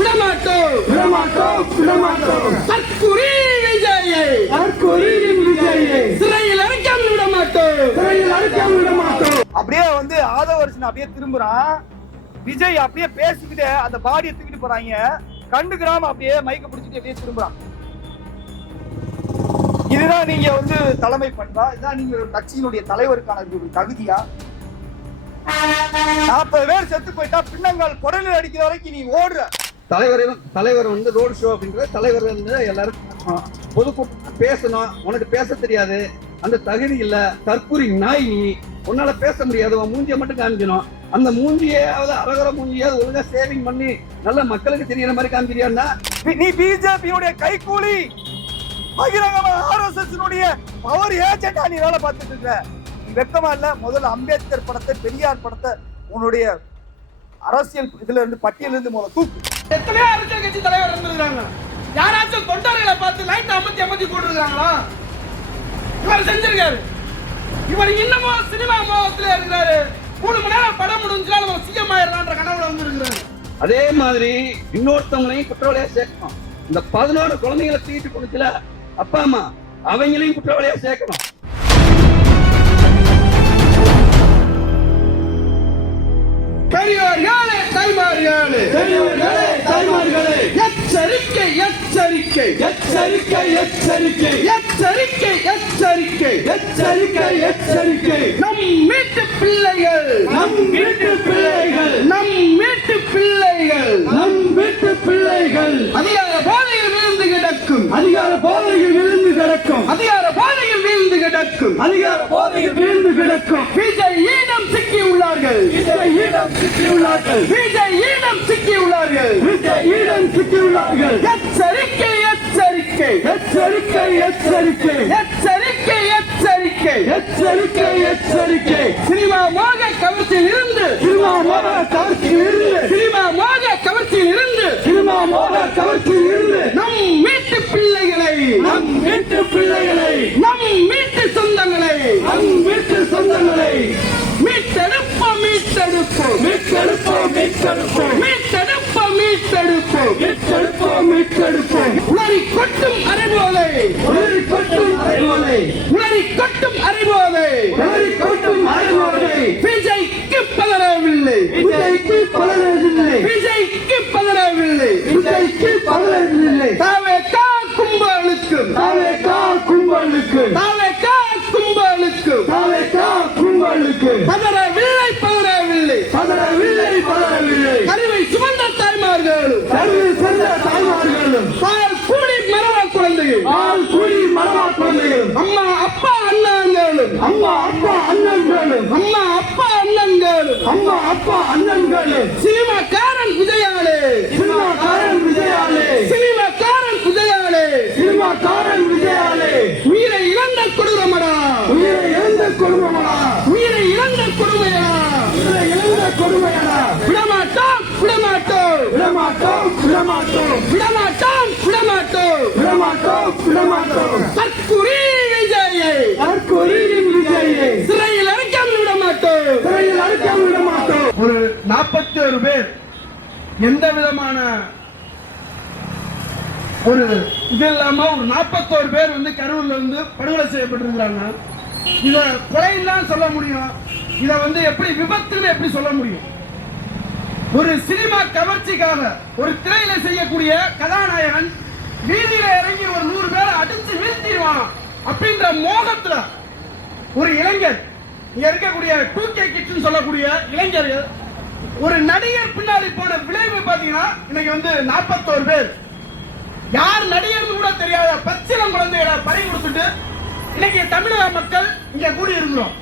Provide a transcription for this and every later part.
விடமாட்டோம். விடமாட்டோம் விடமாட்டோம். தற்குறி விஜயை. சிறையில் அடைக்காமல் சிறையில் விடமாட்டோம். அப்படியே வந்து ஆதவர்ஷன் அப்படியே திரும்புறான் விஜய் அப்படியே பேசிக்கிட்டு அந்த பாடியை தூக்கிட்டு போறாங்க. கண்டுக்கிறாம அப்படியே மைக்க பிடிச்சிட்டு அப்படியே திரும்புறான் இதுதான் நீங்க வந்து தலைமை பண்பா? இதுதான் நீங்க ஒரு கட்சியினுடைய தலைவருக்கான ஒரு தகுதியா? நாற்பது பேர் செத்து போயிட்டா பின்னங்கால் குடலில் அடிக்கிற வரைக்கும் நீ ஓடுற. தலைவர் தலைவர் வந்து ரோடு ஷோ அப்படின்ற தலைவர் வந்து எல்லாரும் பொதுக்கூட்டம் பேசணும் உனக்கு பேச தெரியாது. அந்த தகுதி இல்ல தற்கூரி நாய் நீ. உன்னால பேச முடியாது உன் மூஞ்சியை மட்டும் காமிக்கணும். அந்த மூஞ்சியாவது அரகர மூஞ்சியாவது ஒழுங்கா சேவிங் பண்ணி நல்ல மக்களுக்கு தெரியற மாதிரி காமிக்கிறியான்னா நீ பிஜேபியுடைய கைகூலி. பகிரங்கமா ஆர்எஸ்எஸ்னுடைய பவர் ஏஜென்டா நீ வேலை பார்த்துட்டு இருக்க. நீ வெக்கமா இல்ல முதல்ல அம்பேத்கர் படத்தை பெரியார் படத்தை உன்னுடைய அரசியல் இதுல இருந்து பட்டியலிருந்து முதல்ல தூக்கு. எத்தனையோ அரசியல் கட்சி தலைவர் இருந்திருக்காங்க. யாராச்சும் தொண்டர்களை பார்த்து லைட் அமர்த்தி அமர்த்தி போட்டுருக்காங்களா? இவர் செஞ்சிருக்காரு. இவர் இன்னமும் சினிமா மோகத்துல இருக்கிறாரு. மூணு மணி நேரம் படம் முடிஞ்சுனா நம்ம சிஎம் ஆயிடலான்ற கனவுல வந்திருக்கிறாரு. அதே மாதிரி இன்னொருத்தவங்களையும் குற்றவாளியா சேர்க்கணும். இந்த பதினோரு குழந்தைகளை தூக்கிட்டு கொடுக்கல அப்பா அம்மா அவங்களையும் குற்றவாளியா சேர்க்கணும். பெரியோர்களே தாய்மார்களே பெரியவர்களே எச்சரிக்கை எச்சரிக்கை எச்சரிக்கை எச்சரிக்கை. எச்சரிக்கை எச்சரிக்கை எச்சரிக்கை எச்சரிக்கை. நம் வீட்டு பிள்ளைகள். நம் வீட்டு பிள்ளைகள். நம் வீட்டு பிள்ளைகள். நம் வீட்டு பிள்ளைகள். அதிகார போதையில் வீழ்ந்து கிடக்கும். அதிகார போதையில் விழுந்து கிடக்கும். அதிகார போதையில் வீழ்ந்து கிடக்கும். அதிகார போதையில் விழுந்து கிடக்கும். விஜய் சிக்கியுள்ளார்கள் விஜய் ஈனம் சிக்கி உள்ளார்கள் விஜய் ஈடம் சிக்கியுள்ளார்கள் எச்சரிக்கை எச்சரிக்கை எச்சரிக்கை எச்சரிக்கை எச்சரிக்கை எச்சரிக்கை எச்சரிக்கை எச்சரிக்கை சினிமா மோக கவர்ச்சியில் இருந்து சினிமா மோக கவர்ச்சியில் இருந்து சினிமா மோக கவர்ச்சியில் இருந்து சினிமா மோக கவர்ச்சியில் இருந்து நம் வீட்டு பிள்ளைகளை நம் வீட்டு பிள்ளைகளை நம் வீட்டு சொந்தங்களை நம் வீட்டு சொந்தங்களை அப்பா அண்ணன்களே சினிமா நாற்பத்தி பேர் எந்த விதமான ஒரு இது இல்லாம ஒரு நாற்பத்தோரு பேர் வந்து கரூர்ல வந்து படுகொலை செய்யப்பட்டிருக்கிறாங்க. இத கொலைன்னு சொல்ல முடியும். இத வந்து எப்படி விபத்துன்னு எப்படி சொல்ல முடியும்? ஒரு சினிமா கவர்ச்சிக்காக ஒரு திரையில செய்யக்கூடிய கதாநாயகன் வீதியில இறங்கி ஒரு நூறு பேரை அடிச்சு வீழ்த்திடுவான் அப்படின்ற மோகத்துல ஒரு இளைஞர் இங்க இருக்கக்கூடிய டூ கே கிட்ஸ் சொல்லக்கூடிய இளைஞர்கள் ஒரு நடிகர் பின்னாடி போன விளைவு பாத்தீங்கன்னா இன்னைக்கு வந்து நாற்பத்தோரு பேர். யார் நடிகர்னு கூட தெரியாத பச்சிலம் குழந்தைகளை பறி கொடுத்துட்டு இன்னைக்கு தமிழக மக்கள் இங்க கூடி இருக்கிறோம்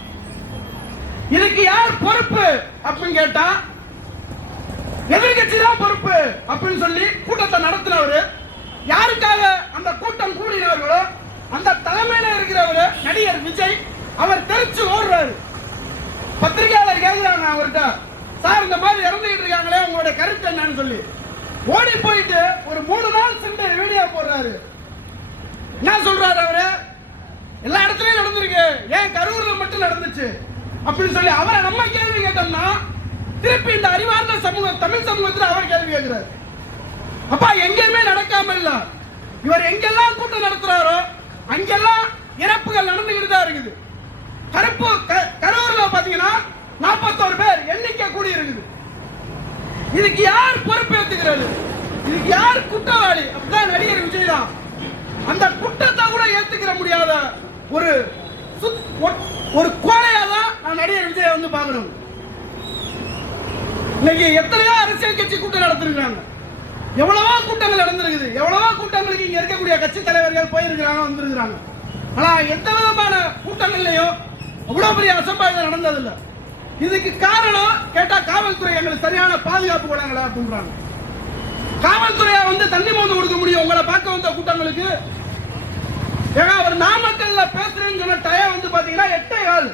இதுக்கு யார் பொறுப்பு அப்படின்னு கேட்டா எதிர்கட்சி தான் பொறுப்பு அப்படின்னு சொல்லி கூட்டத்தை நடத்தினவர். யாருக்காக அந்த கூட்டம் கூடினவர்களோ அந்த தலைமையில இருக்கிறவரு நடிகர் விஜய் அவர் தெரிச்சு ஓடுறாரு. பத்திரிகையாளர் கேட்கிறாங்க அவர்கிட்ட. சார் இந்த மாதிரி இறந்துகிட்டு இருக்காங்களே உங்களோட கருத்து என்னன்னு சொல்லி. ஓடி போயிட்டு ஒரு மூணு நாள் சென்று வீடியோ போடுறாரு. என்ன சொல்றாரு அவரு? எல்லா இடத்துலயும் நடந்திருக்கு. ஏன் கரூர்ல மட்டும் நடந்துச்சு? அப்படின்னு சொல்லி அவரை நம்ம கேள்வி கேட்டோம்னா திருப்பி இந்த அறிவார்ந்த சமூகம் தமிழ் சமூகத்தில் அவர் கேள்வி கேட்கிறார். அப்பா எங்கேயுமே நடக்காம இல்ல. இவர் எங்கெல்லாம் கூட்டம் நடத்துறாரோ அங்கெல்லாம் இறப்புகள் நடந்துகிட்டு தான் இருக்குது. கருப்பு க- கரூர்ல பாத்தீங்கன்னா நாற்பத்தோரு பேர் எண்ணிக்கை கூடி இருக்குது இதுக்கு யார் பொறுப்பு இதுக்கு யார் குற்றவாளி? அப்படிதான் நடிகர் விஜய் தான் அந்த குற்றத்தை கூட ஏத்துக்கிற முடியாத ஒரு சுத்- ஒரு கோலையா தான் நான் நடிகர் விஜயை வந்து பாக்குறோம் இன்னைக்கு எத்தனையோ அரசியல் கட்சி கூட்டம் நடத்திருக்காங்க எவ்வளவோ கூட்டங்கள் நடந்திருக்குது. எவ்வளவோ கூட்டங்களுக்கு இங்க இருக்கக்கூடிய கட்சி தலைவர்கள் போயிருக்கிறாங்க வந்திருக்கிறாங்க. ஆனா எந்த விதமான கூட்டங்கள்லயும் அவ்வளவு பெரிய அசம்பாவிதம் நடந்ததில்லை. இதுக்கு காரணம் கேட்டா காவல்துறை எங்களுக்கு சரியான பாதுகாப்பு கொடுங்கல அப்படின்றாங்க காவல்துறையா வந்து தண்ணி மோந்து கொடுக்க முடியும் உங்களை பார்க்க வந்த கூட்டங்களுக்கு? ஏன்னா அவர் நாமக்கல்ல பேசுறேன்னு சொன்ன டயம் வந்து பாத்தீங்கன்னா எட்டே கால்.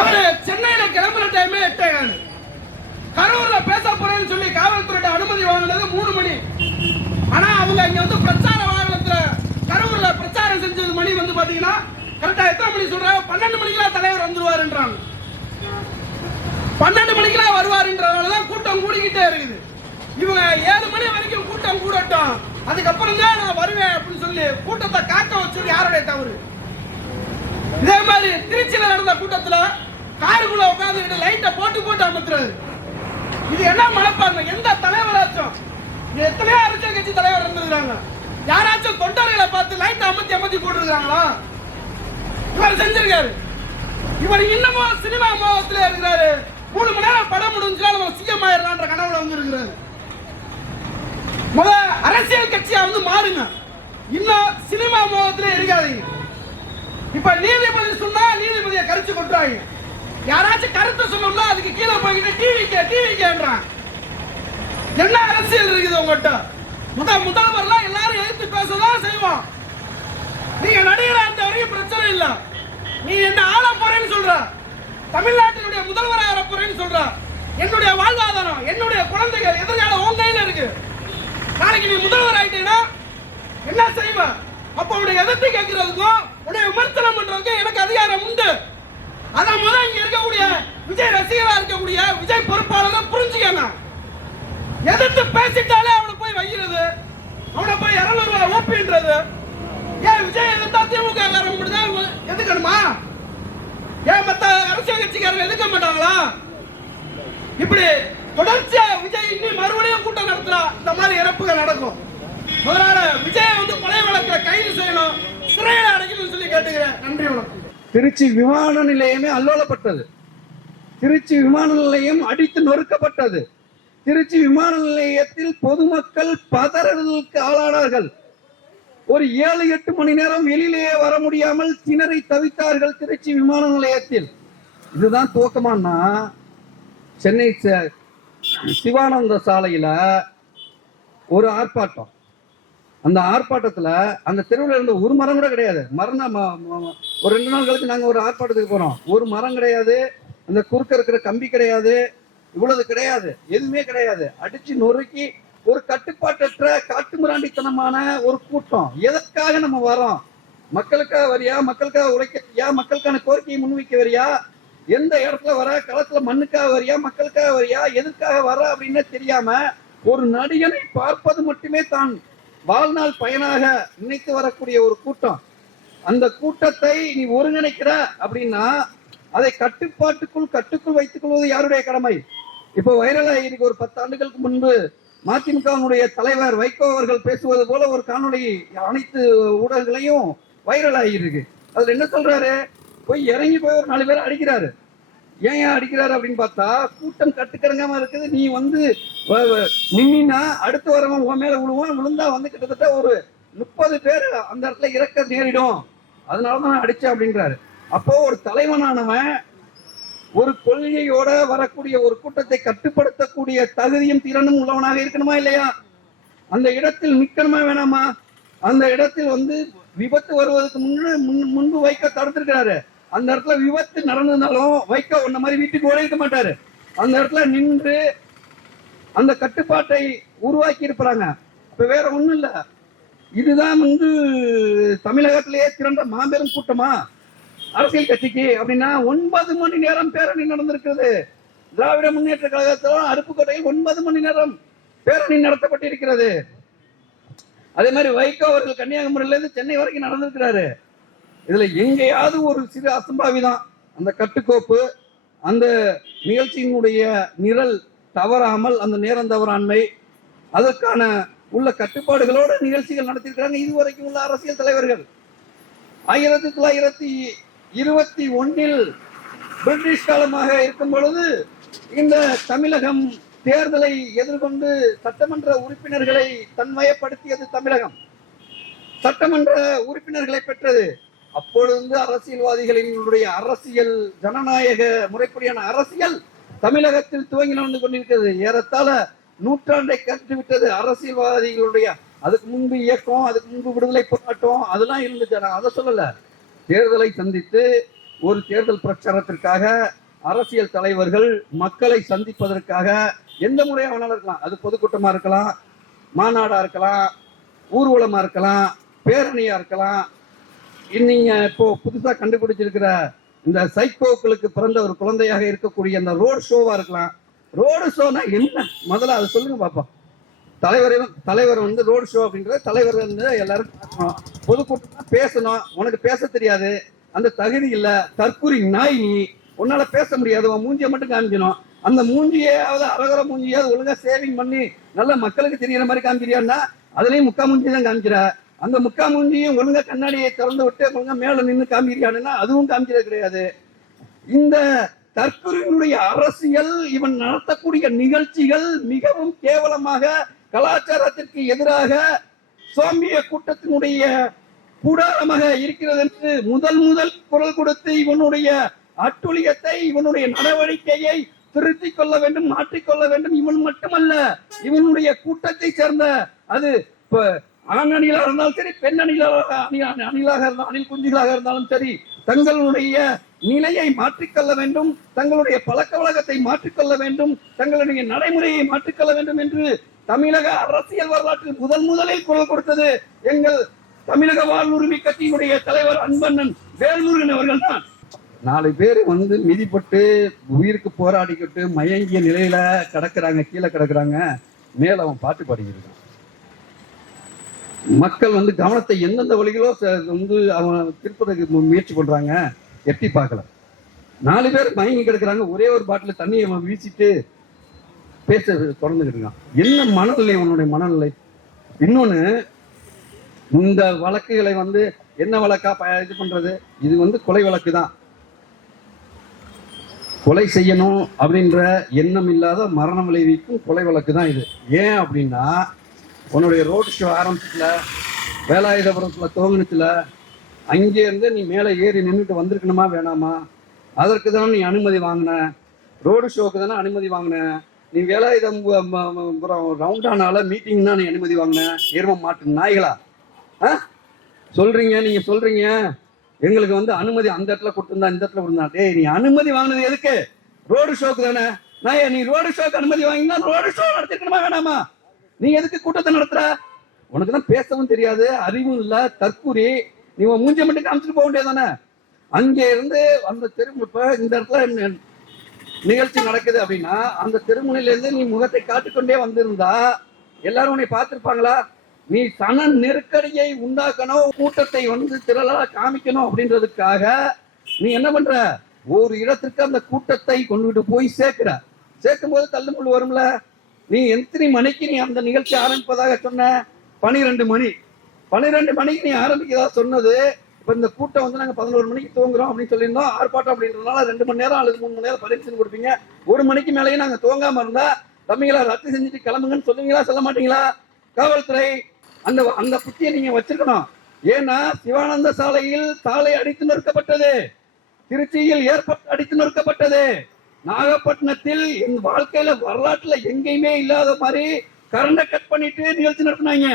அவரு சென்னையில கிளம்புற டைமே எட்டே கால். கரூர்ல பேச போறேன்னு சொல்லி காவல்துறையிட்ட அனுமதி வாங்கினது மூணு மணி. ஆனா அவங்க இங்க வந்து பிரச்சார வாகனத்துல கரூர்ல பிரச்சாரம் செஞ்சது மணி வந்து பாத்தீங்கன்னா கரெக்டா எத்தனை மணி சொல்றாங்க? பன்னெண்டு மணிக்கெல்லாம் தலைவர் வந்துருவாருன்றாங்க. பன்னெண்டு மணிக்கெல்லாம் வருவாருன்றதுனாலதான் கூட்டம் கூடிக்கிட்டே இருக்குது. இவங்க ஏழு மணி வரைக்கும் கூட்டம் கூடட்டும். அதுக்கப்புறம் தான் நான் வருவேன் அப்படின்னு சொல்லி கூட்டத்தை காக்க வச்சு யாருடைய தவறு? இதே மாதிரி திருச்சியில நடந்த கூட்டத்துல காருக்குள்ள உட்காந்துக்கிட்டு லைட்டை போட்டு போட்டு அமர்த்துறது இது என்ன மனப்பான்மை? எந்த தலைவராச்சும்? எத்தனையோ அரசியல் கட்சி தலைவர் இருந்திருக்காங்க. யாராச்சும் தொண்டர்களை பார்த்து லைட் அமர்த்தி அமர்த்தி போட்டுருக்காங்களா இவர் செஞ்சிருக்காரு. இவர் இன்னமும் சினிமா மோகத்துல இருக்கிறாரு. மூணு மணி நேரம் படம் முடிஞ்சா நம்ம சிஎம் ஆயிடலான்ற கனவுல வந்து இருக்கிறாரு. முத அரசியல் கட்சியா வந்து மாறுங்க. இன்னும் சினிமா மோகத்துல இருக்காதீங்க. இப்ப நீதிபதி சொன்னா நீதிபதியை கரிச்சு கொட்டுறாங்க. யாராச்சும் கருத்து சொன்னோம்னா அதுக்கு கீழே போய்கிட்டு டிவி கே டிவி கேன்றான் என்ன அரசியல் இருக்குது உங்ககிட்ட முத முதல்வர்லாம் எல்லாரும் எழுத்து பேசதான் செய்வோம். நீங்க நடிகரா இருந்த வரைக்கும் பிரச்சனை இல்லை. நீ என்ன ஆள போறேன்னு சொல்ற? தமிழ்நாட்டினுடைய முதல்வர் ஆக போறேன்னு என்னுடைய வாழ்வாதாரம் என்னுடைய குழந்தைகள் எதிர்காலம் உன் கையில இருக்கு. நாளைக்கு நீ முதல்வர் ஆயிட்டீங்கன்னா என்ன செய்வ? அப்ப உன்னை எதிர்த்து கேட்கறதுக்கும் உன்னை விமர்சனம் பண்றதுக்கும் எனக்கு அதிகாரம் உண்டு. அதை முதல் இங்க இருக்கக்கூடிய விஜய் ரசிகரா இருக்கக்கூடிய விஜய் பொறுப்பாளர் புரிஞ்சுக்கங்க. எதிர்த்து பேசிட்டாலே அவனை போய் வைக்கிறது அவனை போய் இருநூறு ரூபாய் ஓப்பின்றது ஏன் விஜய் எதிர்த்தா திமுக காரங்க மட்டும்தான் எதுக்கணுமா ஏன் மத்த அரசியல் கட்சிக்காரங்க எதுக்க மாட்டாங்களா? இப்படி தொடர்ச்சியா விஜய் இன்னும் மறுபடியும் கூட்டம் நடத்துறா இந்த மாதிரி இறப்புகள் நடக்கும். அதனால விஜய் வந்து கொலை வழக்கில் கைது செய்யணும் சிறையில் அடைக்கணும்னு சொல்லி கேட்டுக்கிறேன். நன்றி வணக்கம். திருச்சி விமான நிலையமே அல்லோலப்பட்டது. திருச்சி விமான நிலையம் அடித்து நொறுக்கப்பட்டது. திருச்சி விமான நிலையத்தில் பொதுமக்கள் பதறலுக்கு ஆளானார்கள். ஒரு ஏழு எட்டு மணி நேரம் வெளியிலேயே வர முடியாமல் திணறி தவித்தார்கள் திருச்சி விமான நிலையத்தில். இதுதான் துவக்கமானா சென்னை ச- சிவானந்த சாலையில ஒரு ஆர்ப்பாட்டம். அந்த ஆர்ப்பாட்டத்துல அந்த தெருவில் இருந்த ஒரு மரம் கூட கிடையாது. மரம் ம- ஒரு ரெண்டு நாள் கழிச்சு நாங்க ஒரு ஆர்ப்பாட்டத்துக்கு போறோம். ஒரு மரம் கிடையாது அந்த குறுக்க இருக்கிற கம்பி கிடையாது இவ்வளவு கிடையாது எதுவுமே கிடையாது. அடிச்சு நொறுக்கி ஒரு கட்டுப்பாட்டற்ற காட்டுமிராண்டித்தனமான ஒரு கூட்டம். எதற்காக நம்ம வரோம்? மக்களுக்காக வரியா? மக்களுக்காக உழைக்கிறியா? மக்களுக்கான கோரிக்கையை முன்வைக்க வரியா? எந்த இடத்துல வர? களத்துல மண்ணுக்காக வரியா? மக்களுக்காக வரியா? எதுக்காக வர அப்படின்னு தெரியாம ஒரு நடிகனை பார்ப்பது மட்டுமே தான் வாழ்நாள் பயனாக நினைத்து வரக்கூடிய ஒரு கூட்டம். அந்த கூட்டத்தை நீ ஒருங்கிணைக்கிற அப்படின்னா அதை கட்டுப்பாட்டுக்குள் கட்டுக்குள் வைத்துக் கொள்வது யாருடைய கடமை? இப்போ வைரலா இருக்கு ஒரு பத்து ஆண்டுகளுக்கு முன்பு மதிமுகவினுடைய தலைவர் வைகோ அவர்கள் பேசுவது போல ஒரு காணொளி அனைத்து ஊடகங்களையும் வைரல் ஆகியிருக்கு. அதுல என்ன சொல்றாரு? போய் இறங்கி போய் ஒரு நாலு பேர் அடிக்கிறாரு. ஏன் ஏன் அடிக்கிறாரு அப்படின்னு பார்த்தா கூட்டம் கட்டுக்கிறங்காம இருக்குது. நீ வந்து வ- நின்னா அடுத்து வரவன் உன் மேல விழுவான். விழுந்தா வந்து கிட்டத்தட்ட ஒரு முப்பது பேர் அந்த இடத்துல இறக்க நேரிடும். அதனாலதான் நான் அடிச்சேன் அப்படின்றாரு. அப்போ ஒரு தலைவனானவன் ஒரு கொள்கையோட வரக்கூடிய ஒரு கூட்டத்தை கட்டுப்படுத்தக்கூடிய தகுதியும் திறனும் உள்ளவனாக இருக்கணுமா இல்லையா? அந்த இடத்தில் நிக்கணுமா வேணாமா? அந்த இடத்தில் வந்து விபத்து வருவதற்கு முன்னு முன்- முன்பு வைக்க தடுத்திருக்கிறாரு. அந்த இடத்துல விபத்து நடந்திருந்தாலும் வைக்க உன்ன மாதிரி வீட்டுக்கு ஓட இருக்க மாட்டாரு. அந்த இடத்துல நின்று அந்த கட்டுப்பாட்டை உருவாக்கி இருப்பாங்க. இப்ப வேற ஒண்ணும் இல்ல. இதுதான் வந்து தமிழகத்திலேயே திரண்ட மாபெரும் கூட்டமா? அரசியல் கட்சிக்கு அப்படின்னா ஒன்பது மணி நேரம் பேரணி நடந்திருக்கிறது. திராவிட முன்னேற்ற கழகத்தில் அருப்புக்கோட்டையில் ஒன்பது மணி நேரம் பேரணி நடத்தப்பட்டிருக்கிறது. அதே மாதிரி வைகோ அவர்கள் கன்னியாகுமரியில இருந்து சென்னை வரைக்கும் நடந்திருக்கிறாரு. இதுல எங்கேயாவது ஒரு சிறு அசம்பாவிதம் அந்த கட்டுக்கோப்பு அந்த நிகழ்ச்சியினுடைய நிரல் தவறாமல் அந்த நேரம் தவறாண்மை அதற்கான உள்ள கட்டுப்பாடுகளோடு நிகழ்ச்சிகள் நடத்தியிருக்கிறாங்க. இதுவரைக்கும் உள்ள அரசியல் தலைவர்கள். ஆயிரத்தி தொள்ளாயிரத்தி இருபத்தி ஒன்னில் பிரிட்டிஷ் காலமாக இருக்கும் பொழுது இந்த தமிழகம் தேர்தலை எதிர்கொண்டு சட்டமன்ற உறுப்பினர்களை தன்மயப்படுத்தியது தமிழகம். சட்டமன்ற உறுப்பினர்களை பெற்றது. அப்பொழுது அரசியல்வாதிகளினுடைய அரசியல் ஜனநாயக முறைப்படியான அரசியல் தமிழகத்தில் துவங்கி நடந்து கொண்டிருக்கிறது. ஏறத்தாழ நூற்றாண்டை கற்று விட்டது அரசியல்வாதிகளுடைய. அதுக்கு முன்பு இயக்கம் அதுக்கு முன்பு விடுதலை போராட்டம் அதெல்லாம் இருந்துச்சு. நான் அதை சொல்லலை. தேர்தலை சந்தித்து ஒரு தேர்தல் பிரச்சாரத்திற்காக அரசியல் தலைவர்கள் மக்களை சந்திப்பதற்காக எந்த முறையாக வேணாலும் இருக்கலாம். அது பொதுக்கூட்டமாக இருக்கலாம் மாநாடாக இருக்கலாம் ஊர்வலமாக இருக்கலாம் பேரணியாக இருக்கலாம். நீங்க இப்போ புதுசாக கண்டுபிடிச்சிருக்கிற இந்த சைக்கோக்களுக்கு பிறந்த ஒரு குழந்தையாக இருக்கக்கூடிய அந்த ரோடு ஷோவாக இருக்கலாம். ரோடு ஷோனா என்ன? முதல்ல அதை சொல்லுங்க பாப்பா தலைவர் தலைவர் வந்து ரோடு ஷோ அப்படின்றது தலைவர் வந்து எல்லாரும் பார்க்கணும். பொதுக்கூட்டம் பேசணும். உனக்கு பேச தெரியாது. அந்த தகுதி இல்லை. தற்கூரி நாய் நீ. உன்னால பேச முடியாது. உன் மூஞ்சியை மட்டும் காமிக்கணும். அந்த மூஞ்சியாவது அரகர மூஞ்சியாவது ஒழுங்கா சேவிங் பண்ணி நல்ல மக்களுக்கு தெரியற மாதிரி காமிக்கிறியான்னா அதுலயும் முக்கா மூஞ்சி தான் காமிக்கிற. அந்த முக்கா மூஞ்சியும் ஒழுங்கா கண்ணாடியை திறந்து விட்டு ஒழுங்கா மேல நின்று காமிக்கிறியானுன்னா அதுவும் காமிக்கிறது கிடையாது. இந்த தற்கொலையினுடைய அரசியல் இவன் நடத்தக்கூடிய நிகழ்ச்சிகள் மிகவும் கேவலமாக கலாச்சாரத்திற்கு எதிராக சோம்பிய கூட்டத்தினுடைய கூடாரமாக இருக்கிறது என்று முதல் முதல் குரல் கொடுத்து இவனுடைய அட்டுழியத்தை இவனுடைய நடவடிக்கையை திருத்திக் கொள்ள வேண்டும் மாற்றிக்கொள்ள வேண்டும். இவன் மட்டுமல்ல இவனுடைய கூட்டத்தை சேர்ந்த அது ஆண் அணிகளாக இருந்தாலும் சரி பெண் அணிலாக அணிகளாக அணிலாக அணில் குஞ்சுகளாக இருந்தாலும் சரி தங்களுடைய நிலையை மாற்றிக்கொள்ள வேண்டும் தங்களுடைய பழக்க வழக்கத்தை மாற்றிக்கொள்ள வேண்டும் தங்களுடைய நடைமுறையை மாற்றிக்கொள்ள வேண்டும் என்று தமிழக அரசியல் வரலாற்றில் முதல் முதலில் குரல் கொடுத்தது எங்கள் தமிழக வாழ்வுரிமை கட்சியினுடைய தலைவர் அன்பண்ணன் வேல்முருகன் அவர்கள் தான். நாலு பேர் வந்து மிதிப்பட்டு உயிருக்கு போராடிக்கிட்டு மயங்கிய நிலையில கிடக்குறாங்க கீழே கிடக்குறாங்க. மேல அவன் பாட்டு பாடிக்கிட்டு இருக்கான். மக்கள் வந்து கவனத்தை எந்தெந்த வழிகளோ வந்து அவன் திருப்பதற்கு முயற்சி பண்றாங்க எட்டி பார்க்கல. நாலு பேர் மயங்கி கிடக்குறாங்க ஒரே ஒரு பாட்டில் தண்ணியை அவன் வீசிட்டு பேச தொடர்ந்துக்கிட்டு இருக்கான். என்ன மனநிலை அவனுடைய மனநிலை? இன்னொன்று இந்த வழக்குகளை வந்து என்ன வழக்கா ப- இது பண்றது? இது வந்து கொலை வழக்கு தான். கொலை செய்யணும் அப்படின்ற எண்ணம் இல்லாத மரணம் விளைவிக்கும் கொலை வழக்கு தான் இது. ஏன் அப்படின்னா உன்னுடைய ரோடு ஷோ ஆரம்பிச்சுல வேலாயுதபுரத்துல துவங்கினத்துல அங்கே இருந்து நீ மேலே ஏறி நின்றுட்டு வந்திருக்கணுமா வேணாமா? அதற்கு தானே நீ அனுமதி வாங்கின. ரோடு ஷோக்கு தானே அனுமதி வாங்கின. நீ வேலாயுதம் ரவுண்டானால மீட்டிங்னா நீ அனுமதி வாங்கின. எரும மாட்டு நாய்களா? ஆ? சொல்றீங்க நீங்க சொல்றீங்க. எங்களுக்கு வந்து அனுமதி அந்த இடத்துல கொடுத்துருந்தா இந்த இடத்துல கொடுத்தா டேய் நீ அனுமதி வாங்கினது எதுக்கு? ரோடு ஷோக்கு தானே. நான் நீ ரோடு ஷோக்கு அனுமதி வாங்கினா ரோடு ஷோ நடத்திருக்கணுமா வேணாமா? நீ எதுக்கு கூட்டத்தை நடத்துற? உனக்கு தான் பேசவும் தெரியாது அறிவும் இல்ல தற்கூரி. நீ உன் மூஞ்ச மட்டும் காமிச்சிட்டு போக வேண்டியதானே அங்கே இருந்து அந்த தெருமுப்ப இந்த இடத்துல நிகழ்ச்சி நடக்குது அப்படின்னா அந்த தெருமுனையில இருந்து நீ முகத்தை காட்டிக்கொண்டே வந்திருந்தா எல்லாரும் உன்னை பார்த்திருப்பாங்களா? நீ சன நெருக்கடியை உண்டாக்கணும் கூட்டத்தை வந்து திரளா காமிக்கணும் அப்படின்றதுக்காக நீ என்ன பண்ற? ஒரு இடத்திற்கு அந்த கூட்டத்தை கொண்டுகிட்டு போய் சேர்க்கிற. சேர்க்கும் போது தள்ளுமுள் வரும்ல? நீ எத்தனை மணிக்கு நீ அந்த நிகழ்ச்சி ஆரம்பிப்பதாக சொன்ன? பனிரெண்டு மணி. பன்னிரெண்டு மணிக்கு நீ ஆரம்பிக்கிறதா சொன்னது. இப்ப இந்த கூட்டம் வந்து நாங்க பதினோரு மணிக்கு தூங்குறோம் அப்படின்னு சொல்லியிருந்தோம். ஆர்ப்பாட்டம் அப்படின்றதுனால ரெண்டு மணி நேரம் அல்லது மூணு மணி நேரம் பரிசு கொடுப்பீங்க. ஒரு மணிக்கு மேலேயும் நாங்க தூங்காம இருந்தா தம்பிகளை ரத்து செஞ்சுட்டு கிளம்புங்கன்னு சொல்லுவீங்களா சொல்ல மாட்டீங்களா? காவல்துறை அந்த அந்த புத்தியை நீங்க வச்சிருக்கணும். ஏன்னா சிவானந்த சாலையில் சாலை அடித்து நிறுத்தப்பட்டது திருச்சியில் ஏற்பட்டு அடித்து நிறுத்தப்பட்டது நாகப்பட்டினத்தில் என் வாழ்க்கையில வரலாற்றுல எங்கேயுமே இல்லாத மாதிரி கரண்ட கட் பண்ணிட்டு நிகழ்ச்சி நடத்தினாங்க.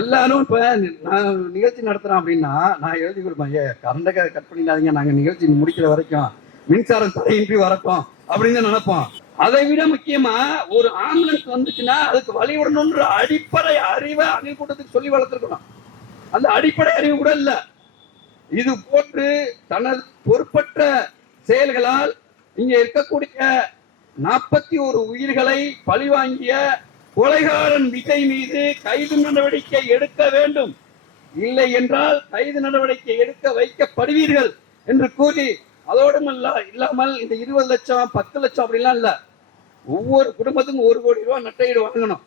எல்லாரும் இப்ப நான் நிகழ்ச்சி நடத்துறேன் அப்படின்னா நான் எழுதி கொடுப்பேன். ஏ கரண்ட கட் பண்ணிடாதீங்க. நாங்க நிகழ்ச்சி முடிக்கிற வரைக்கும் மின்சாரம் தடையின்றி வரட்டும் அப்படின்னு தான் நினைப்போம். அதை விட முக்கியமா ஒரு ஆம்புலன்ஸ் வந்துச்சுன்னா அதுக்கு வழி விடணும்ன்ற அடிப்படை அறிவை அணில் கூட்டத்துக்கு சொல்லி வளர்த்துருக்கணும். அந்த அடிப்படை அறிவு கூட இல்லை. இது போட்டு தனது பொறுப்பற்ற செயல்களால் இங்க இருக்கக்கூடிய நாற்பத்தி ஒரு உயிர்களை பழிவாங்கிய கொலைகாரன் விஜய் மீது கைது நடவடிக்கை எடுக்க வேண்டும். இல்லை என்றால் கைது நடவடிக்கை எடுக்க வைக்கப்படுவீர்கள் என்று கூறி அதோடுமல்ல இல்லாமல் இந்த இருபது லட்சம் பத்து லட்சம் அப்படிலாம் இல்ல. ஒவ்வொரு குடும்பத்துக்கும் ஒரு கோடி ரூபாய் நட்டையீடு வாங்கணும்.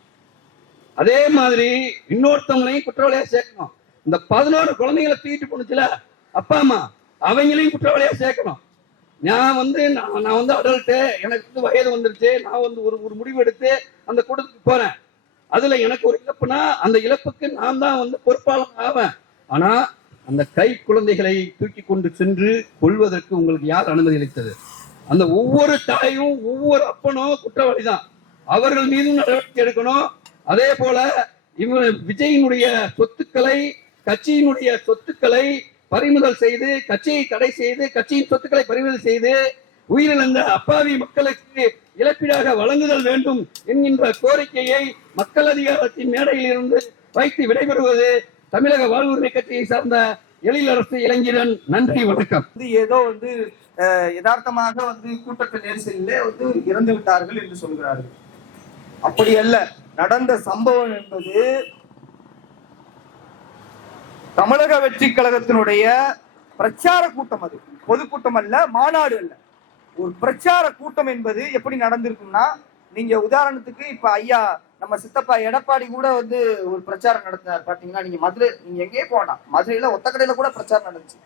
அதே மாதிரி இன்னொருத்தவங்களையும் குற்றவாளியா சேர்க்கணும். இந்த பதினோரு குழந்தைகளை தூக்கிட்டு போனுச்சுல அப்பா அம்மா அவங்களையும் குற்றவாளியா சேர்க்கணும். நான் வந்து நான் நான் வந்து அடல்ட்டு எனக்கு வந்து வயது வந்துருச்சு. நான் வந்து ஒரு ஒரு முடிவு எடுத்து அந்த கூட்டத்துக்கு போறேன். அதுல எனக்கு ஒரு இழப்புனா அந்த இழப்புக்கு நான் தான் வந்து பொறுப்பாளன் ஆவேன். ஆனா அந்த கை குழந்தைகளை தூக்கி கொண்டு சென்று கொள்வதற்கு உங்களுக்கு யார் அனுமதி அளித்தது? அந்த ஒவ்வொரு தாயும் ஒவ்வொரு அப்பனும் குற்றவாளி தான். அவர்கள் மீதும் நடவடிக்கை எடுக்கணும். அதே போல இவங்க விஜயினுடைய சொத்துக்களை கட்சியினுடைய சொத்துக்களை பறிமுதல் செய்து கட்சியை தடை செய்து கட்சியின் சொத்துக்களை பறிமுதல் செய்து உயிரிழந்த அப்பாவி மக்களுக்கு இழப்பீடாக வழங்குதல் வேண்டும் என்கின்ற கோரிக்கையை மக்கள் அதிகாரத்தின் மேடையில் இருந்து வைத்து விடைபெறுவது தமிழக வாழ்வுரிமை கட்சியை சார்ந்த எழிலரசு இளைஞரன் நன்றி வணக்கம். வந்து ஏதோ வந்து யதார்த்தமாக வந்து கூட்டத்து நெரிசலிலே வந்து இறந்து விட்டார்கள் என்று சொல்கிறார்கள். அப்படி அல்ல நடந்த சம்பவம் என்பது தமிழக வெற்றி கழகத்தினுடைய பிரச்சார கூட்டம் அது. பொதுக்கூட்டம் அல்ல மாநாடு அல்ல. ஒரு பிரச்சார கூட்டம் என்பது எப்படி நடந்திருக்கும்னா நீங்க உதாரணத்துக்கு இப்ப ஐயா நம்ம சித்தப்பா எடப்பாடி கூட வந்து ஒரு பிரச்சாரம் நடத்தினார். பாத்தீங்கன்னா நீங்க மதுரை நீங்க எங்கேயே போனா மதுரையில ஒத்தக்கடையில கூட பிரச்சாரம் நடந்துச்சு.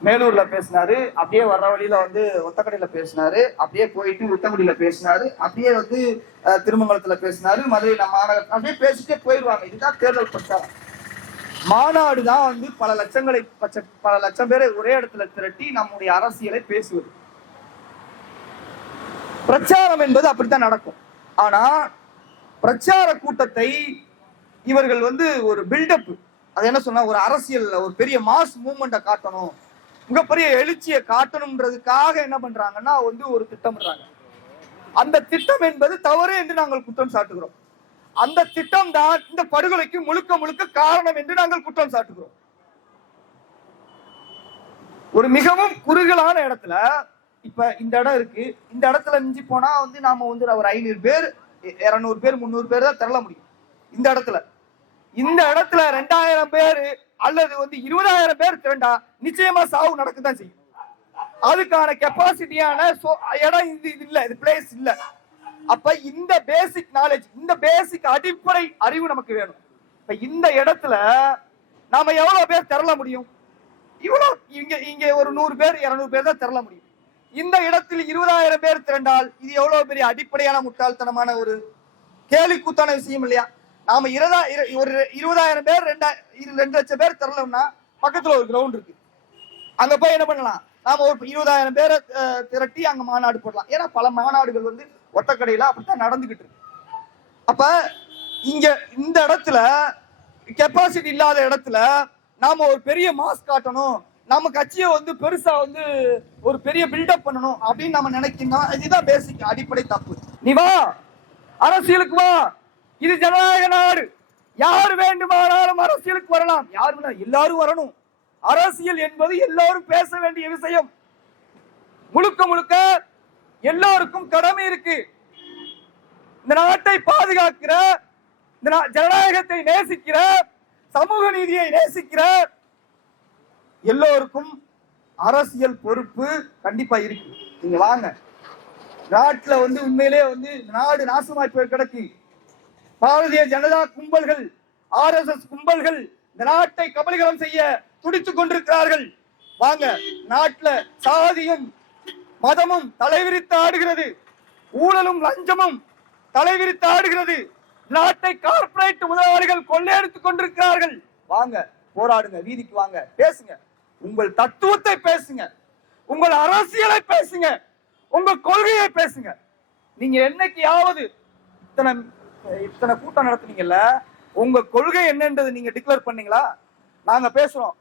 மேலூர்ல பேசினாரு அப்படியே வர்ற வழியில வந்து ஒத்தக்கடையில பேசினாரு அப்படியே போயிட்டு உத்தங்குடியில பேசினாரு அப்படியே வந்து திருமங்கலத்துல பேசினாரு மதுரையில மாநகர் அப்படியே பேசிட்டே போயிடுவாங்க இதுதான் தேர்தல் பிரச்சாரம். மாநாடு தான் வந்து பல லட்சங்களை பல லட்சம் பேரை ஒரே இடத்துல திரட்டி நம்முடைய அரசியலை பேசுவது. பிரச்சாரம் என்பது அப்படித்தான் நடக்கும். ஆனா பிரச்சார கூட்டத்தை இவர்கள் வந்து ஒரு பில்டப் அது என்ன சொன்னா ஒரு அரசியல் ஒரு பெரிய மாஸ் மூவ்மெண்ட்டை காட்டணும். மிகப்பெரிய எழுச்சியை காட்டணும்ன்றதுக்காக என்ன பண்றாங்கன்னா வந்து ஒரு திட்டமிடுறாங்க. அந்த திட்டம் என்பது தவறு என்று நாங்கள் குற்றம் சாட்டுகிறோம். அந்த திட்டம் தான் இந்த படுகொலைக்கு முழுக்க முழுக்க காரணம் என்று நாங்கள் குற்றம் சாட்டுகிறோம். ஒரு மிகவும் குறுகலான இடத்துல இப்ப இந்த இடம் இருக்கு. இந்த இடத்துல மிஞ்சி போனா வந்து நாம வந்து ஒரு ஐநூறு பேர் இருநூறு பேர் முந்நூறு பேர் தான் திரள முடியும். இந்த இடத்துல. இந்த இடத்துல ரெண்டாயிரம் பேர் அல்லது வந்து இருபதாயிரம் பேர் திரண்டா நிச்சயமா சாவு நடக்கத்தான் செய்யும். அதுக்கான கெப்பாசிட்டியான இடம் இது இது இல்ல இது பிளேஸ் இல்ல. அப்ப இந்த பேசிக் நாலேஜ் இந்த பேசிக் அடிப்படை அறிவு நமக்கு வேணும். இப்ப இந்த இடத்துல நாம எவ்வளவு பேர் திரள முடியும்? இவ்வளவு இங்க இங்க ஒரு நூறு பேர் இருநூறு பேர் தான் திரள முடியும். இந்த இடத்தில் இருபதாயிரம் பேர் திரண்டால் இது எவ்வளவு பெரிய அடிப்படையான முட்டாள்தனமான ஒரு கேலி கூத்தான விஷயம் இல்லையா? நாம இருபதா இரு- ஒரு இருபதாயிரம் பேர் ரெண்டா இரு- ரெண்டு லட்சம் பேர் திரளோம்னா பக்கத்துல ஒரு கிரவுண்ட் இருக்கு. அங்க போய் என்ன பண்ணலாம்? நாம ஒரு இருபதாயிரம் பேரை திரட்டி அங்க மாநாடு போடலாம். ஏன்னா பல மாநாடுகள் வந்து ஒத்தக்கடையில அப்படித்தான் நடந்துகிட்டு இருக்கு. அப்ப இங்க இந்த இடத்துல கெப்பாசிட்டி இல்லாத இடத்துல நாம ஒரு பெரிய மாஸ் காட்டணும். நம்ம கட்சியை வந்து பெருசா வந்து ஒரு பெரிய பில்டப் பண்ணணும் அப்படின்னு நம்ம நினைக்கணும் இதுதான் பேசிக் அடிப்படை தப்பு. நீ வா அரசியலுக்கு வா. இது ஜனநாயக நாடு. யார் வேண்டுமானாலும் அரசியலுக்கு வரலாம். யார் எல்லாரும் வரணும். அரசியல் என்பது எல்லாரும் பேச வேண்டிய விஷயம். முழுக்க முழுக்க எல்லோருக்கும் கடமை இருக்கு. இந்த நாட்டை பாதுகாக்கிற இந்த நா- ஜனநாயகத்தை நேசிக்கிற சமூக நீதியை நேசிக்கிற எல்லோருக்கும் அரசியல் பொறுப்பு கண்டிப்பா இருக்கு. நீங்க வாங்க. நாட்டுல வந்து உண்மையிலே வந்து நாடு நாசமாய் போய் கிடக்கு. பாரதிய ஜனதா கும்பல்கள் ஆர்எஸ்எஸ் கும்பல்கள் இந்த நாட்டை கபலீகரம் செய்ய துடித்துக் கொண்டிருக்கிறார்கள். வாங்க நாட்டுல சாதியும் மதமும் தலைவிரித்து ஆடுகிறது. ஊழலும் லஞ்சமும் தலைவிரித்து ஆடுகிறது. நாட்டை கார்ப்பரேட் முதலாளிகள் கொள்ளையடித்துக் கொண்டிருக்கிறார்கள். வாங்க போராடுங்க வீதிக்கு வாங்க பேசுங்க. உங்கள் தத்துவத்தை பேசுங்க. உங்கள் அரசியலை பேசுங்க. உங்க கொள்கையை பேசுங்க. நீங்க என்னைக்கு யாவது இத்தனை இத்தனை கூட்டம் நடத்துனீங்கல்ல உங்க கொள்கை என்னன்றது நீங்க டிக்ளேர் பண்ணீங்களா? நாங்க பேசுறோம்.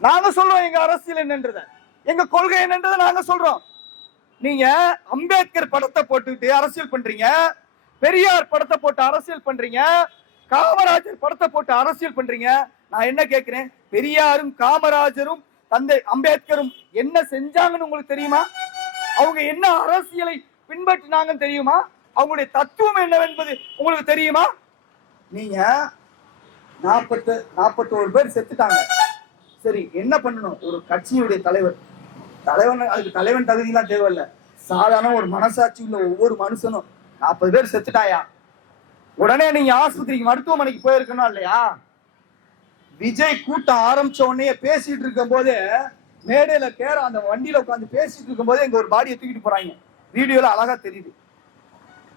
நாங்க சொல்றோம் எங்க அரசியல் என்னன்றதை. எங்க கொள்கை என்னன்றதை நாங்க சொல்றோம். நீங்க அம்பேத்கர் படத்தை போட்டுக்கிட்டு அரசியல் பண்றீங்க. பெரியார் படத்தை போட்டு அரசியல் பண்றீங்க. காமராஜர் படத்தை போட்டு அரசியல் பண்றீங்க. நான் என்ன கேட்கிறேன் பெரியாரும் காமராஜரும் தந்தை அம்பேத்கரும் என்ன செஞ்சாங்கன்னு உங்களுக்கு தெரியுமா? அவங்க என்ன அரசியலை பின்பற்றினாங்கன்னு தெரியுமா? அவங்களுடைய தத்துவம் என்னவென்பது உங்களுக்கு தெரியுமா? நீங்க நாற்பத்து நாற்பத்தோரு பேர் செத்துட்டாங்க. சரி என்ன பண்ணணும்? ஒரு கட்சியுடைய தலைவர். தலைவன் அதுக்கு தலைவன் தகுதியெல்லாம் தேவையில்ல. சாதாரண ஒரு மனசாட்சி உள்ள ஒவ்வொரு மனுஷனும் நாற்பது பேர் செத்துட்டாயா? உடனே நீங்க ஆஸ்பத்திரிக்கு மருத்துவமனைக்கு போயிருக்கணும் இல்லையா? விஜய் கூட்டம் ஆரம்பிச்ச உடனே பேசிட்டு இருக்கும் போது மேடையில கேர அந்த வண்டியில உட்காந்து பேசிட்டு இருக்கும் போது எங்க ஒரு பாடியை தூக்கிட்டு போறாங்க. வீடியோல அழகா தெரியுது.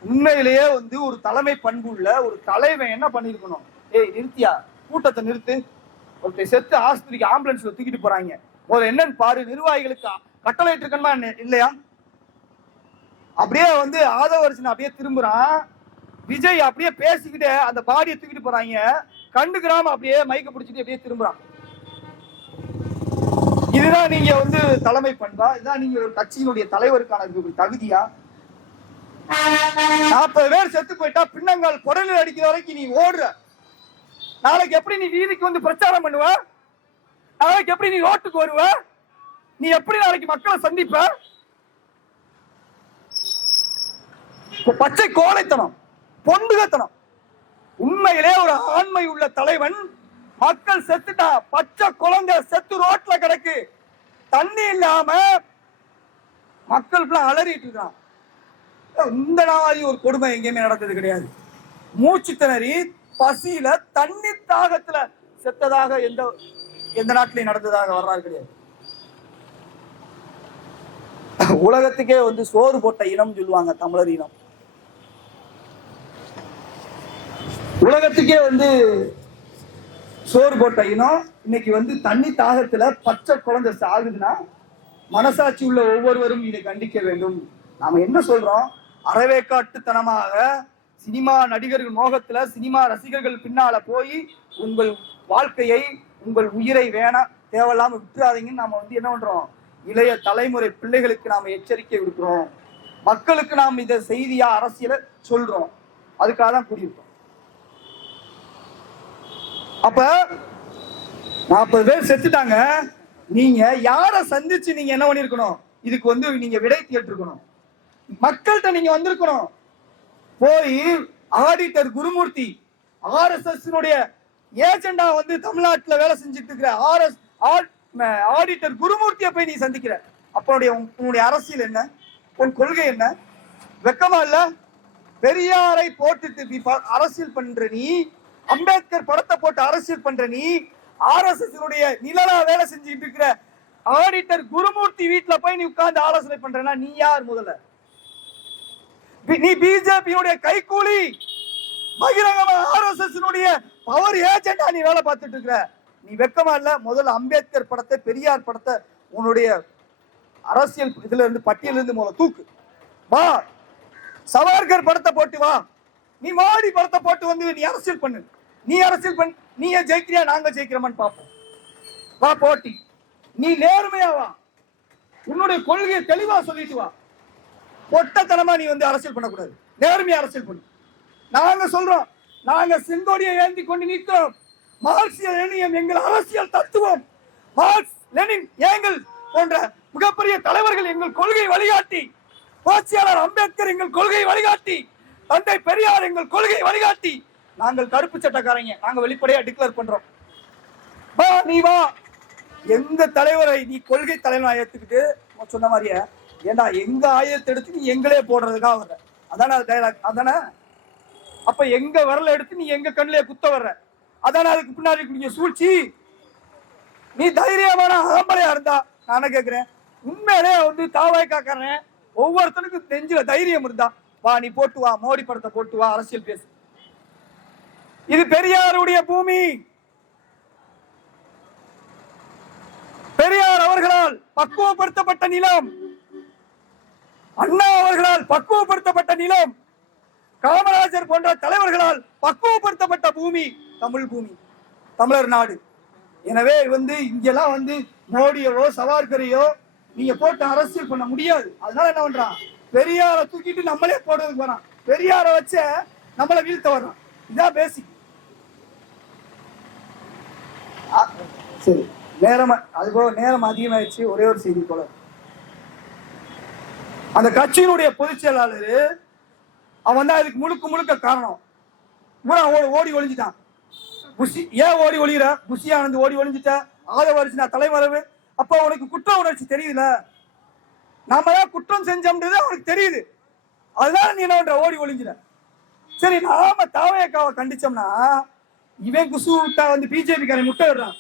உண்மையிலேயே வந்து ஒரு தலைமை பண்பு உள்ள ஒரு தலைவன் என்ன பண்ணிருக்கணும்? ஏய் நிறுத்தியா? கூட்டத்தை நிறுத்து. ஒருத்தர் செத்து ஆஸ்பத்திரிக்கு ஆம்புலன்ஸ்ல தூக்கிட்டு போறாங்க. முதல்ல என்னன்னு பாரு நிர்வாகிகளுக்கு கட்டளை இருக்கணுமா என்ன? இல்லையா? அப்படியே வந்து ஆதவரிசன் அப்படியே திரும்புறான். விஜய் அப்படியே பேசிக்கிட்டே அந்த பாடியை தூக்கிட்டு போறாங்க. கண்டுக்கிறாம அப்படியே மைக்க பிடிச்சிட்டு அப்படியே திரும்புறான். இதுதான் நீங்க வந்து தலைமை பண்பா? இதுதான் நீங்க ஒரு கட்சியினுடைய தலைவருக்கான தகுதியா? நாற்பது பேர் செத்து போயிட்டா பின்னங்கால் குடலில் அடிக்கிற வரைக்கும் நீ ஓடுற. நாளைக்கு எப்படி நீ வீதிக்கு வந்து பிரச்சாரம் பண்ணுவ? நாளைக்கு எப்படி நீ ரோட்டுக்கு வருவ? நீ எப்படி நாளைக்கு மக்களை சந்திப்ப? பச்சை கோலைத்தனம் பொண்டுகத்தனம். உண்மையிலே ஒரு ஆண்மை உள்ள தலைவன் மக்கள் செத்துட்டா பச்சை குழந்தை செத்து ரோட்ல கிடக்கு. தண்ணி இல்லாம மக்கள் ஃபுல்லா அலறிட்டு இருக்கான். இந்த நாளி ஒரு கொடுமை எங்கேயுமே நடந்தது கிடையாது. மூச்சு திணறி பசியில தண்ணி தாகத்துல செத்ததாக எந்த எந்த நாட்டிலையும் நடந்ததாக வரலாறு கிடையாது. உலகத்துக்கே வந்து சோறு போட்ட இனம் சொல்லுவாங்க தமிழர் இனம். உலகத்துக்கே வந்து சோறு போட்ட இனம் இன்னைக்கு வந்து தண்ணி தாகத்துல பச்சை குழந்தை சாகுதுன்னா மனசாட்சி உள்ள ஒவ்வொருவரும் இதை கண்டிக்க வேண்டும். நாம என்ன சொல்றோம்? அறவேக்காட்டுத்தனமாக சினிமா நடிகர்கள் மோகத்துல சினிமா ரசிகர்கள் பின்னால போய் உங்கள் வாழ்க்கையை உங்கள் உயிரை வேணாம் தேவையில்லாம விட்டுறாதீங்கன்னு நாம வந்து என்ன பண்றோம்? இளைய தலைமுறை பிள்ளைகளுக்கு நாம எச்சரிக்கை விடுக்கிறோம். மக்களுக்கு நாம் இதை செய்தியா அரசியலை சொல்றோம். அதுக்காக தான் கூடியிருக்கோம். அப்ப நாற்பது பேர் செத்துட்டாங்க. நீங்க யார சந்திச்சு நீங்க என்ன பண்ணிருக்கணும்? இதுக்கு வந்து நீங்க விடை கேட்டிருக்கணும். மக்கள்கிட்ட நீங்க வந்திருக்கணும். போய் ஆடிட்டர் குருமூர்த்தி ஆர்எஸ்எஸ் ஏஜெண்டா வந்து தமிழ்நாட்டுல வேலை செஞ்சுட்டு இருக்கிற ஆர்எஸ் ஆடிட்டர் குருமூர்த்தியை போய் நீ சந்திக்கிற. அப்பனுடைய உன்னுடைய அரசியல் என்ன? உன் கொள்கை என்ன? வெக்கமா இல்ல? பெரியாரை போட்டுட்டு நீ ப- அரசியல் பண்ற நீ அம்பேத்கர் படத்தை போட்டு அரசியல் பண்ற நீ ஆர்எஸ்எஸ் நிழலா வேலை செஞ்சுட்டு இருக்கிற ஆடிட்டர் குருமூர்த்தி வீட்டுல போய் நீ உட்கார்ந்து ஆலோசனை பண்றனா நீ யார் முதல்ல? நீ பிஜேபியுடைய கைக்கூலி பகிரங்கமா ஆர்எஸ்எஸ் பவர் ஏஜென்டா நீ வேலை பார்த்துட்டு இருக்கிற. நீ வெக்கமா இல்ல முதல்ல அம்பேத்கர் படத்தை பெரியார் படத்தை உன்னுடைய அரசியல் இதுல இருந்து பட்டியல இருந்து முதல்ல தூக்கு. வா. சவார்கர் படத்தை போட்டு வா. நீ மோடி படத்தை போட்டு வந்து நீ அரசியல் பண்ணு. நீ அரசியல் பண்ணு. நீ ஏன் ஜெயிக்கிறியா நாங்க ஜெயிக்கிறோமான்னு பார்ப்போம். வா போட்டி. நீ நேர்மையா வா. உன்னுடைய கொள்கையை தெளிவா சொல்லிட்டு வா. பொட்டத்தனமா நீ வந்து அரசியல் பண்ணக்கூடாது. நேர்மையா அரசியல் பண்ணு. நாங்க சொல்றோம் நாங்கள் செங்கோடியை ஏந்தி கொண்டு நிற்கிறோம். மார்க்சிய லெனியம் எங்கள் அரசியல் தத்துவம். மார்க்ஸ் லெனின் ஏங்கல் போன்ற மிகப்பெரிய தலைவர்கள் எங்கள் கொள்கை வழிகாட்டி. புரட்சியாளர் அம்பேத்கர் எங்கள் கொள்கை வழிகாட்டி. தந்தை பெரியார் எங்கள் கொள்கை வழிகாட்டி. நாங்கள் கருப்பு சட்டக்காரங்க. நாங்கள் வெளிப்படையா டிக்ளேர் பண்றோம். வா நீ வா. எந்த தலைவரை நீ கொள்கை தலைவனா ஏத்துக்கிட்டு சொன்ன மாதிரியே ஏண்டா எங்க ஆயத்தை எடுத்து நீ எங்களே போடுறதுக்காக வர்ற அதானே அது டைலாக் அதானே? அப்ப எங்க வரல எடுத்து நீ எங்க கண்ணிலே குத்த வர்ற? அதான் அதுக்கு பின்னாடி நீங்க சூழ்ச்சி. நீ தைரியமான ஆம்பளையா இருந்தா நானே கேக்குறேன்? உண்மையிலே வந்து தாவாய் காக்காரன் ஒவ்வொருத்தனுக்கும் நெஞ்சில தைரியம் இருந்தா வா நீ போட்டு வா மோடி படத்தை போட்டு வா அரசியல் பேசு. இது பெரியாருடைய பூமி. பெரியார் அவர்களால் பக்குவப்படுத்தப்பட்ட நிலம். அண்ணா அவர்களால் பக்குவப்படுத்தப்பட்ட நிலம். காமராஜர் போன்ற தலைவர்களால் பக்குவப்படுத்தப்பட்ட பூமி தமிழ் பூமி தமிழர் நாடு. எனவே வந்து இங்கெல்லாம் வந்து மோடியவோ சவார்கரையோ நீங்க போட்டு அரசியல் பண்ண முடியாது. அதனால என்ன பண்றான்? பெரியாரை தூக்கிட்டு நம்மளே போடுறதுக்கு வரான். பெரியாரை வச்ச நம்மளை வீழ்த்த வர்றான். இதான் பேசிக் சரி. நேரம் அதுபோக நேரம் அதிகமாயிடுச்சு. ஒரே ஒரு செய்தி போல. அந்த கட்சியினுடைய பொதுச் செயலாளர் அவன் தான் இதுக்கு முழுக்க முழுக்க காரணம். பூரா ஓ- ஓடி ஒளிஞ்சிட்டான். புஷி ஏன் ஓடி ஒளிகிற புஷி ஆனந்த் ஓடி ஒளிஞ்சிட்ட. ஆதவ நான் தலைமறைவு. அப்போ உனக்கு குற்ற உணர்ச்சி தெரியுதுல? நாம தான் குற்றம் செஞ்சோம்ன்றது அவனுக்கு தெரியுது. அதுதான் நீ என்ன பண்ற? ஓடி ஒளிஞ்சிட சரி நாம தாவையக்காவை கண்டிச்சோம்னா இவன் குசு விட்டா வந்து பிஜேபிக்காரன் முட்டை விடுறான்.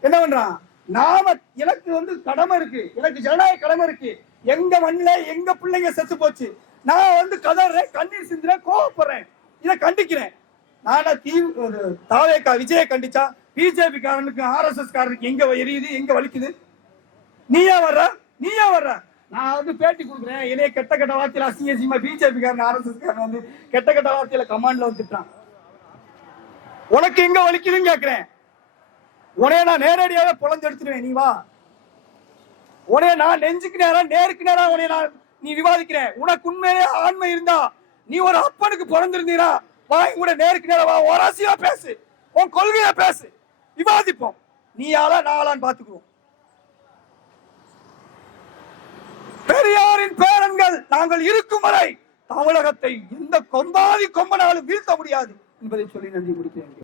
என்ன பண்றான்? நாம எனக்கு வந்து கடமை இருக்கு. எனக்கு ஜனநாயக கடமை இருக்கு. எங்க மண்ணில எங்க பிள்ளைங்க செத்து போச்சு. நான் வந்து கதறேன் கண்ணீர் சிந்துறேன் கோவப்படுறேன். இதை கண்டிக்கிறேன். நானா தீ தாவேக்கா விஜயை கண்டிச்சா பிஜேபி காரனுக்கு ஆர்எஸ்எஸ் காரனுக்கு எங்க எரியுது எங்க வலிக்குது? நீயா வர்ற? நீயா வர்ற? நான் வந்து பேட்டி கொடுக்குறேன். என்னைய கெட்ட கெட்ட வார்த்தையில அசிங்க அசிங்கமா பிஜேபி காரன் ஆர்எஸ்எஸ் காரன் வந்து கெட்ட கெட்ட வார்த்தையில கமாண்ட்ல வந்துட்டான். உனக்கு எங்க வலிக்குதுன்னு கேக்குறேன். உனைய நான் நேரடியாக பொழந்து எடுத்துருவேன் நீ வா. உனைய நான் நெஞ்சுக்கு நேரம் நேருக்கு நேரம் உனைய நான் நீ விவாதிக்கிறேன். உனக்கு உண்மையிலே ஆண்மை இருந்தா நீ ஒரு அப்பனுக்கு பிறந்திருந்தீனா வா கூட நேருக்கு நேரம் வா ஒராசியா பேசு. உன் கொள்கைய பேசு. விவாதிப்போம். நீ ஆளா நாளான்னு பாத்துக்குவோம் பெரியாரின் பேரன்கள் நாங்கள் இருக்கும் வரை தமிழகத்தை எந்த கொம்பாதி கொம்பனாலும் வீழ்த்த முடியாது என்பதை சொல்லி நன்றி முடிக்கிறேன்